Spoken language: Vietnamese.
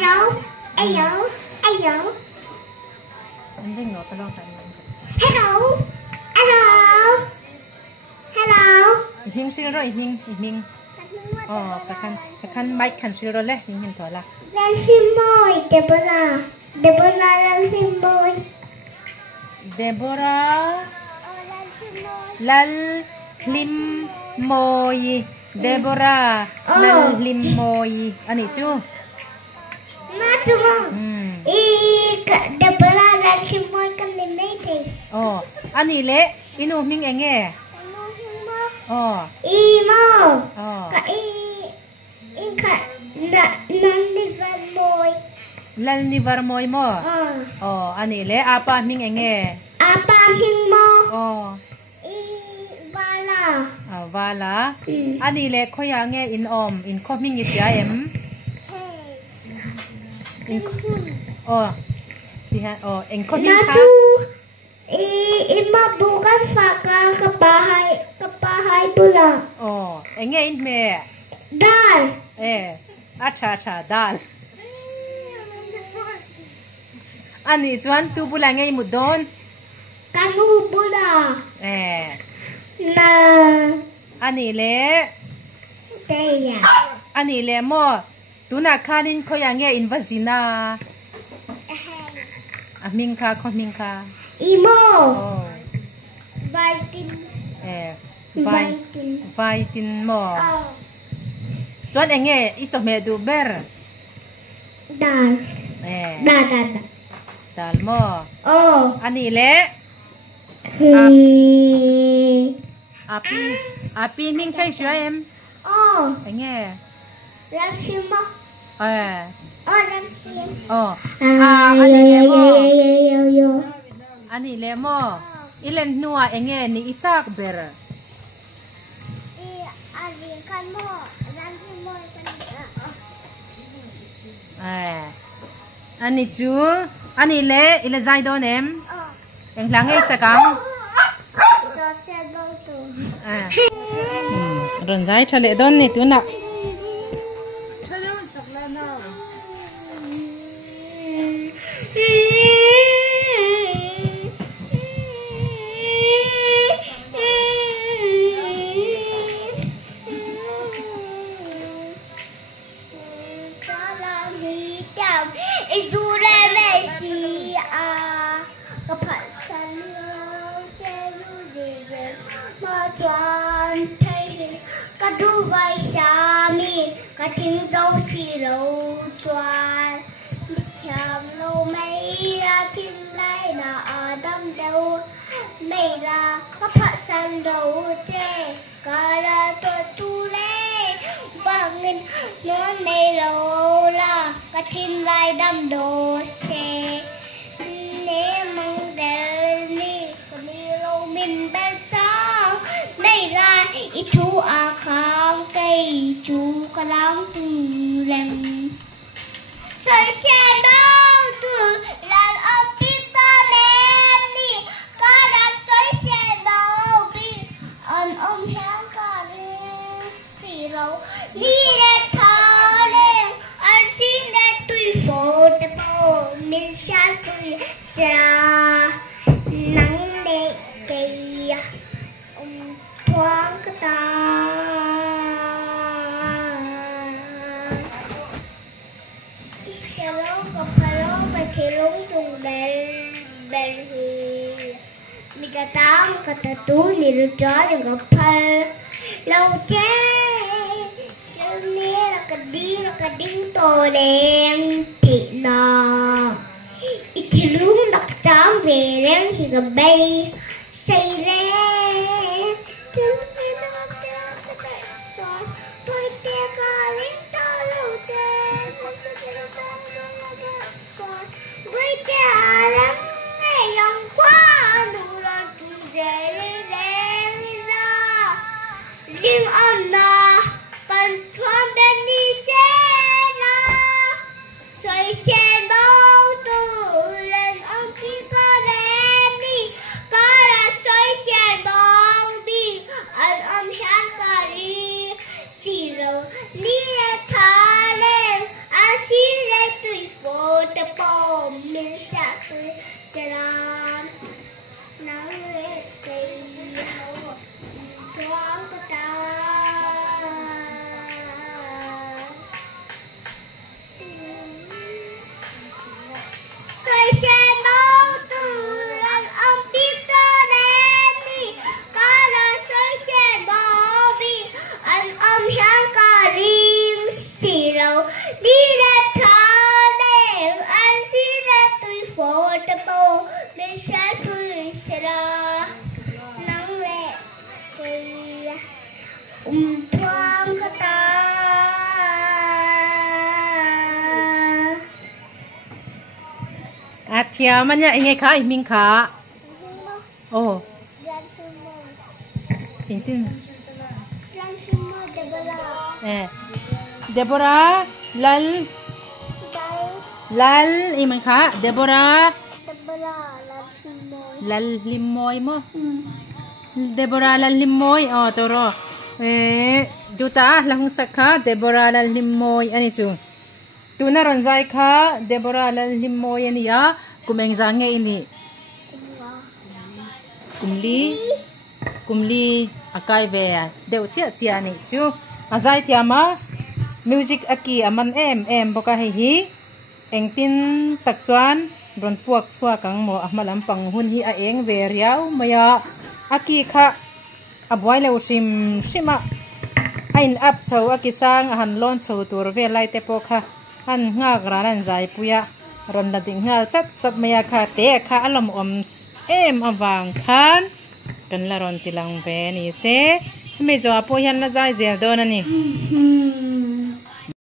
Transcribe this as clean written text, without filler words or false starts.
Hello. Hello. Hello. Anh thấy ngọt tao sao? Hello. Hello. Hello. Hình xíu rồi hình. Cái khăn bike khăn xíu rồi lấy hình thôi là. Lan xin môi Deborah. Deborah lan xin môi. Deborah. Lal lim môi. Deborah lal lim môi. Anh ấy chú. Má chú không? Deborah lan xin môi con đến đây thì. Anh ấy lẽ inu mình anh nghe. Imo. Ka ka nan đi vào môi. Lan ni var môi mo. Anh ấy lẽ apa mình anh nghe. Apa mình mo. Vala. Vala. Anh ấy lẽ khơi nghe in in khơi mình ít ya em. Thì ha anh khơi mình ha. Ima bukan fakar kepahay pula. Anh nghe in me. Dal. Acha dal. Anh ấy chuan tu pula nghe một don. Kanu pula. Na. Anh ấy lẽ. Đây ya. Anh ấy lẽ mo. Tu na kanin khơi nghe in vazina. Mình kha. Imo. Vaitin mo. Chuan anh nghe ít mẹ du ber. Dal. Dal mo. Anh ấy lẽ. Api mình khai sửa em. Anh nghe. Làm sim mo. Làm sim. Anh ấy lẽ mo. Ilen nua anh nghe ni itak ber. Anh kan mo. Làm sim mo kan. Anh ấy chú. Anh ấy lẽ ile zai don em. Anh lang ngay sa kang. Ron zai chale don ni tu na. Tiếng dâu xì lâu xoan chạm lâu mấy ra trên đây là ở đâm đâu mấy ra có phát sang đầu chê cả là tôi tu lê và nghìn nó mấy lâu là cả thiên lai đâm đồ xe nếu mong đến đi còn đi lâu mình bên trong mấy ra ít chú à khám cây chú có lắm từ lần soi xem đâu từ lần ông biết ta em đi có đã soi xem đâu biết ông sáng cả đi xì lâu đi để thở lên anh xin để tôi phụ để bố mình sáng tôi ra nắng để cây thoáng cái ta Terong tung bel mi ta tam kata tu ni ruja dengan pal lau che ni la kading to leng ti na itilum dak cham ve leng hi ga bay say le tum ni na ta ta so poi te ka leng ta lau che masa te ta với cha lắm ngày hôm qua đủ lần tu dễ lên ra riêng ông na bàn thoan bên đi xe na xoay xe bao từ lên ông khi con em đi có là xoay xe bao đi anh ông sáng cả đi xì rồi đi thả lên anh xin lên tùy te po min sa salam nang le cây thoáng có ta xoay xe đâu từ lần ông Peter đến đi có là xoay xe bò bị anh ông sáng có riêng xì đâu đi lên thả đèn anh xí ra tôi phố ta bò bên xa tôi sẽ ra nắng lẹ cây thoáng có ta Atia man ya inge ka iming ka. Oh. Tintin. Deborah lal imang ka. Deborah lal limoy mo. Deborah lal limoy. Oh, toro. Duta lahung sakha Deborah lal limoy ani chu. Tuna ronzai ka Deborah lal limoy ani ya. Kumeng zange ini. Kumli akai ve deu chia ni chu azai tiama music aki aman em boka hi engtin takchuan ron puak chua kang mo ahmalam pang hun hi a eng ve riau maya aki kha abwai le usim sima ain up chho aki sang han lon chho tur ve lai te po kha han nga granan zai puya ron la ding nga chat maya kha te kha alom om em awang khan kan la ron tilang ve ni se me zo apo hian la zai zel don ani